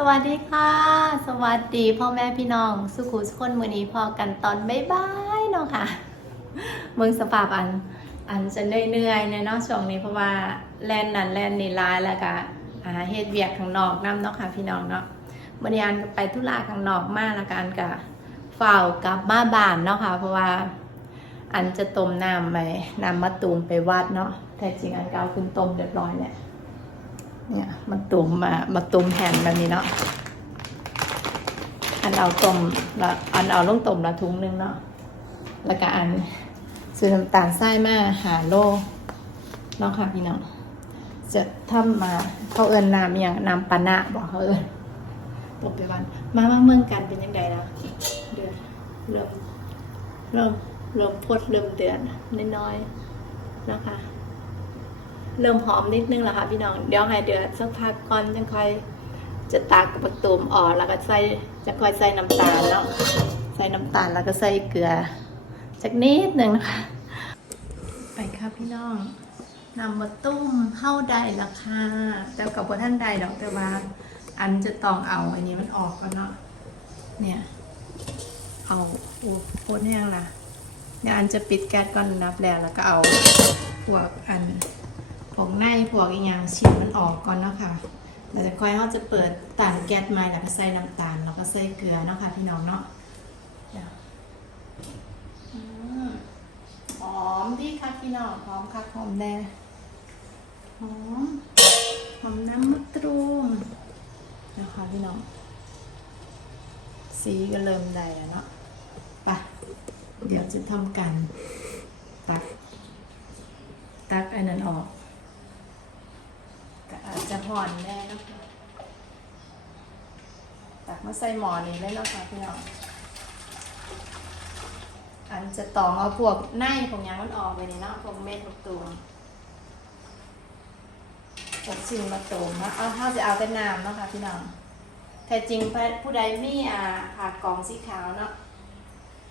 สวัสดีค่ะ สวัสดีพ่อแม่พี่น้อง สุขุสุคนมือนี้พอกันตอนบ๊ายๆเนาะค่ะเมืองสภาพอัน อันจะเหนื่อยๆเนี่ยเนาะช่วงนี้เพราะว่าแลนนั่นแลนนี่ร้ายแล้วก็อาเฮ็ดเวียกข้างนอกนํเนาะค่ะพี่น้องเนาะมื่อนี้อันก็ไปธุระข้างนอกมาแล้วกันก็เฝ้ากลับมาบ้านเนาะค่ะ เพราะว่าอันจะต้มน้ำไปน้ำมะตูมไปวัดเนาะแต่จริงอันก็เอาขึ้นต้มเรียบร้อยเนี่ย เนี่ยมันตุ่มมามาตุ่มแผ่นแบบนี้เนาะอันเอาต้มล้วอันเอาลงต้มละถุงนึงเนาะแล้วก็อันซื้อน้ำตาลทรายมาหาโลเนาะค่ะพี่น้องจะทำมาเขาเอิญน้ำอย่างน้ำปานะบอกเขาเอิญตกไปวัน มามาเมืองกันเป็นยังไงนะเดือนเริ่มเริ่มเริ่มพดเริ่มเดือนน้อยๆนะคะ เริ่มหอมนิดนึงแล้วค่ะพี่น้อง เดี๋ยวให้เดือดสักพักก่อนจะค่อยจะตากกับประตูมออกแล้วก็ใส่จะค่อยใส่น้ำตาลเนาะใส่น้ำตาลแล้วก็ใส่เกลือสักนิดหนึ่งนะคะ ไปค่ะพี่น้องนำมาตุ้มเข้าได้ราคาแต่กับว่าท่านใดดอกแต่ว่า อันจะต้องเอาอันนี้มันออกก่อนเนาะเนี่ยเอาโอ้โคตรแห้งละเนี่ยอันจะปิดแก๊สก่อนนับแล้วแล้วก็เอาพวกอัน ผงในพวกอีกอย่างชิ้นมันออกก่อนเนาะค่ะเราจะค่อยเราจะเปิดต่างแก๊สใหม่แล้วก็ใส่น้ำตาลแล้วก็ใส่เกลือเนาะค่ะพี่น้องเนาะหอมดีค่ะพี่น้องหอมค่ะหอมแดงหอมหอมน้ำมะตรูมนะคะพี่น้อง สีก็เริ่มได้แล้วเนาะไปเดี๋ยวจะทำกันตัก ตักอันนั้นออก ห่อนแน่นะคะตักมาใส่หมอนี้เลยเนะคะพี่น้องอันจะตองเอาพวกในของยางมันออกไปนี่เนาะพวกเม็ดพวกตัวพวกสิ่งมาตูมนะเอาถ้าจะเอาแต่น้ำเนาะค่ะพี่น้องแต่จริงผู้ใดมีอ่าผ่ากองสีขาวเนาะ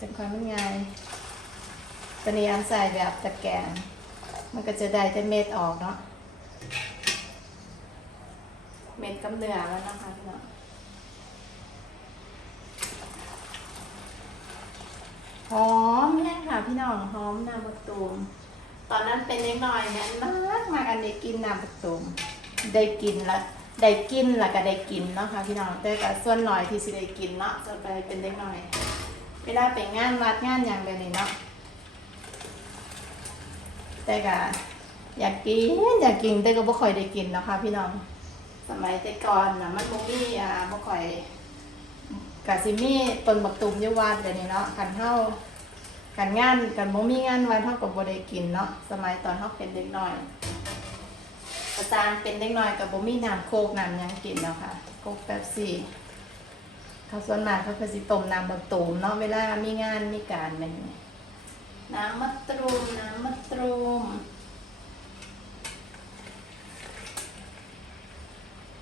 จะค่อยมันไงตอนนี้อันใส่แบบตะแกรงมันก็จะได้แต่เม็ดออกเนาะ เม็ดกำเนือแล้วนะคะพี่น้องหอมแห้งค่ะพี่น้องหอมน้ำมะตูมตอนนั้นเป็นเล็กน้อยเนี่ยมากมากอันนี้กินน้ำมะตูมได้กินแล้วได้กินแล้วก็ได้กินเนาะค่ะพี่น้องแต่ก็ส่วนหน่อยที่สิได้กินเนาะจะไปเป็นเล็กน้อยเวลาไปงานวัดงานอย่างแบบนี้เนาะแต่ก็อยากกินอยากกินแต่ก็บ่ค่อยได้กินเนาะค่ะพี่น้อง สมัยแต่ก่อนนะมันบ่มีอ่าบ่ค่อยกะสิมีต้นบักตุ่มอยู่วัดเดี๋ยวนี้เนาะคันเฮากันงานกันบ่มีงานวันเฮาก็บ่ได้กินเนาะสมัยตอนเฮาเป็นเด็กน้อยอาจารย์เป็นเด็กน้อยก็บ่มีน้ำโคกน้ำหยังกินแล้วค่ะโคกแป๊บซี่เขาส่วนมากเขาก็สิต้มน้ำบักตุ่มเนาะเวลามีงานมีการแบบนี้น้ำมะตรูมน้ำมะตรูม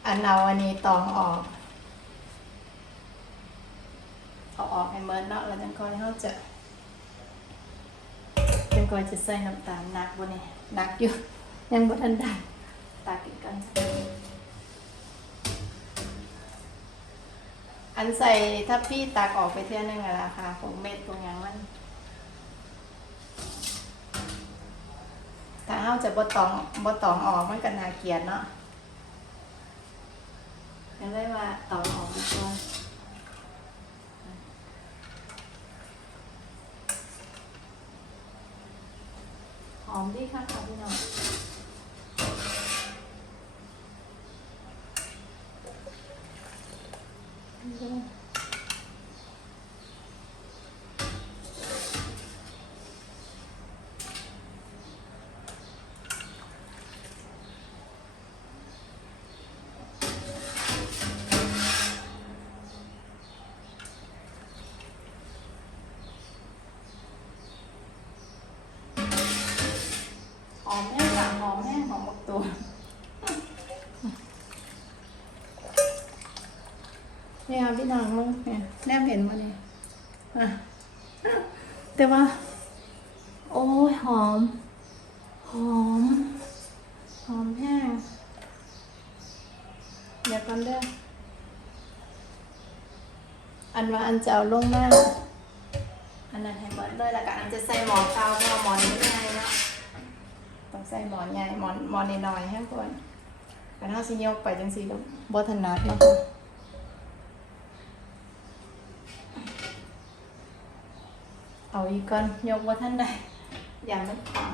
อันเอาอันนี้ตองออกเอาออกให้เมินเนาะแล้วจังคอยเขาจะจังคอยจะใส่น้ำตาลหนักบนนี้หนักอยู่ยังบ่ทันได้ตักอีกกันอันใส่ถ้าพี่ตักออกไปเท่านึงอะราคาของเม็ดของยังมันถ้าเฮาจะบ่ตองบ่ตองออกมันก็น่าเกลียดเนาะ ก็เลยว่าตองออกดีกว่าหอมดีค่ะค่ะพี่น้องห นี่ยค่ะพี่น้องมึงเนี่ยแนมเห็นมาเนี่ยอะแต่ว่า โอ้ยหอม หอม หอมแห้งเดี๋ยวกันเด้ออันว่าอันจะเอาลงหน้าอันนั้นให้เบิดเลยแล้วก็อันจะใส่หมอนเตาเพราะหมอนนี้ใหญ่เนาะต้องใส่หมอนใหญ่หมอนหมอนน้อยๆให้ก่อนกันเท่าสิยกไปจังสีก็บ่ถนัดเนาะค่ะ เอาอีกก่อนยกว่าท่านใดอย่างมันขวาง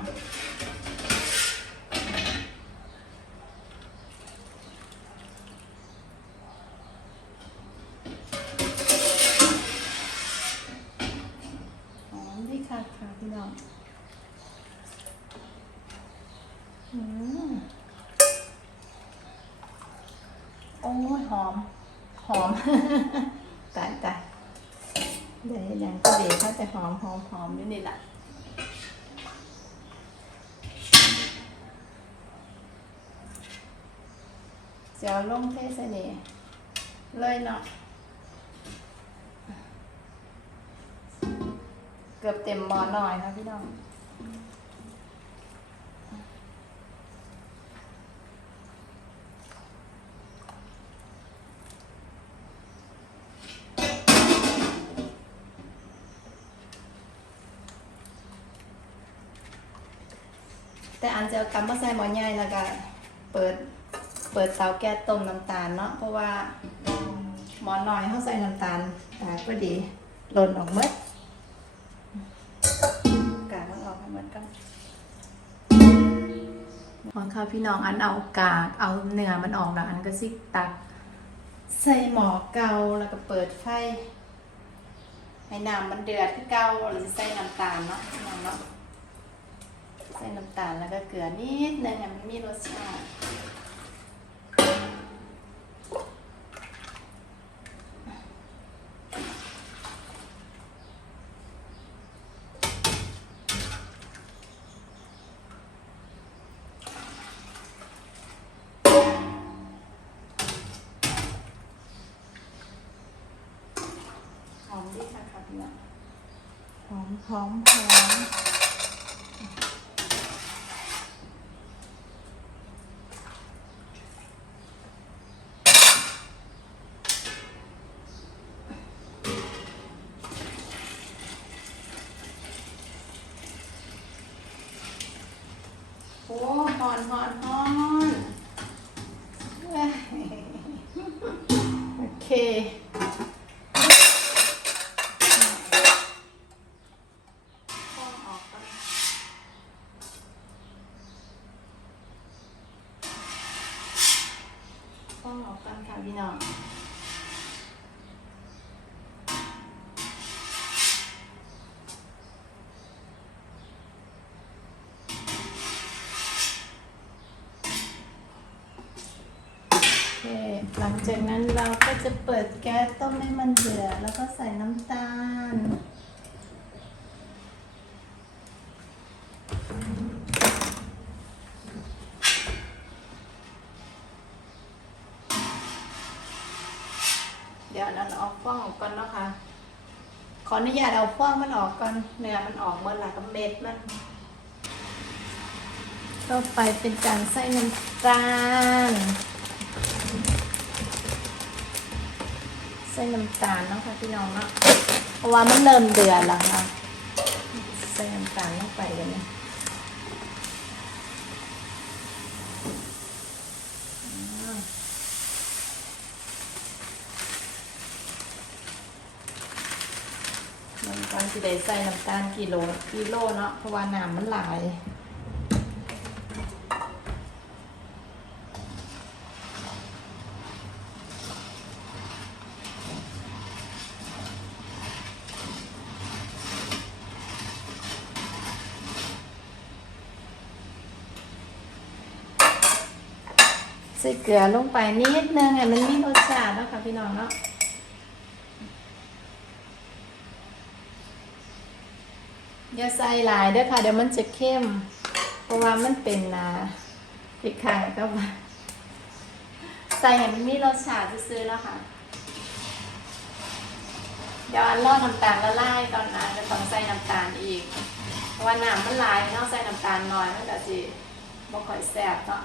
หอมดีค่ะค่ะพี่น้องอืมโอ้ยหอม หอม ยังก็เดี๋ยวเขาจะหอมหอมหอมนิดนี่แหละเจียวลงเทศนี่เลยเนาะเกือบเต็มหมอหน่อยนะพี่น้อง แต่อันจะเอากำมาใส่หม้อใหญ่แล้วก็เปิดเปิดเตาแก๊สต้มน้ำตาลเนาะเพราะว่าหมอนน้อยเขาใส่น้ำตาลอ่าพอดีหล่นออกมดกากมันออกให้หมดกันหอมข้าวพี่น้องอันเอากากเอาเนื้อมันออกแล้วอันก็สิกตัก ใส่หมอเกาแล้วก็เปิดไฟให้น้ำมันเดือดคือเกาหรือใส่น้ำตาลเนาะ ใส่น้ำตาลแล้วก็เกลือนิดนึงให้มันมีรสชาติหอมดีค่ะค่ะพี่น้องหอมหอมหอม โอ้ ฮอนฮอนฮอนโอเคฟองออกก่อนฟองออกกันค่ะพี่น้อง หลังจากนั้นเราก็จะเปิดแก๊สต้มให้มันเดือดแล้วก็ใส่น้ำตาล เดี๋ยวนั้นเอาฟองออกก่อนนะคะขออนุญาตเอาฟองมันออกก่อนเนื้อมันออกหมดและกับเม็ดมันต่อไปเป็นการใส่น้ำตาล ส่น้ำตาลเนาะค่ะพี่น้องเนาะเพราะว่ามันเริ่มเดือดแล้วค่ะใส่น้ำตาลลงไปกันเนี่ยอ่ามันการที่ได้ใส่น้ำตาลกิโลกิโลเนาะเพราะว่าน้ำมันหลาย ส่เกลือลงไปนิดนึงให้มันมีรสชาติเนาะค่ะพี่น้องเนาะอย่าใส่หลายเด้อค่ะ เดี๋ยวมันจะเข้ม เพราะว่ามันเป็นนาพริกไข่ก็ว่าใส่ให้มันมีรสชาติซื้อๆแล้วค่ะ เดี๋ยวอันรอดน้ำตาลละลายตอนนั้นจะต้องใส่น้ำตาลอีก เพราะว่าน้ำมันหลายเนาะใส่น้ำตาลน้อยมันก็สิบ่ค่อยแซ่บเนาะ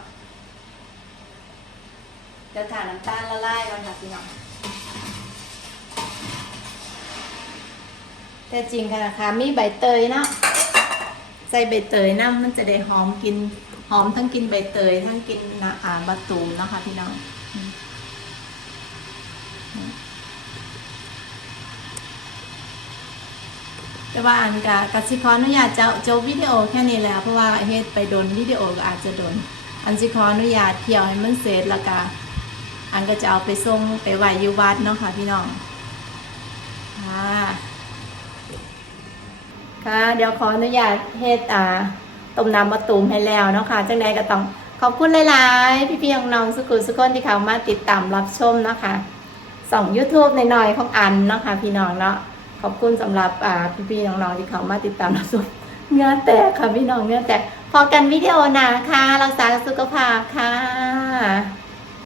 เดี๋ยวถ่านน้ำตาลละลายก่อนค่ะพี่น้องแต่จริงค่ะนะคะมีใบเตยเนาะใส่ใบเตยนะมันจะได้หอมกินหอมทั้งกินใบเตย ทั้งกินนะอ่าบะตูมเนาะค่ะพี่น้องแต่ว่าอันกะกสิขออนุญาตจะจบวิดีโอแค่นี้แล้วเพราะว่าเฮ็ดไปโดนวิดีโอก็อาจจะโดน อันสิขออนุญาตเที่ยวให้มันเสร็จแล้วก็ อันก็จะเอาไปส่งไปไหวอยู่วัดเนาะค่ะพี่น้องค่ะค่ะเดี๋ยวขออนุญาตเฮ็ดอ่าต้มน้ำมะตูมให้แล้วเนาะค่ะจังใดก็ต้องขอบคุณหลายๆ พี่ๆน้องๆสุขุสุขคนที่เขามาติดตามรับชมเนาะค่ะส่อง YouTube ในหน่อยของอันเนาะค่ะพี่น้องเนาะขอบคุณสำหรับอ่าพี่ๆน้องๆที่เขามาติดตามรับชมเงื่อแตกค่ะพี่น้องเงื่อแตกพอกันวิดีโอหนาค่ะรักษาสุขภาพค่ะ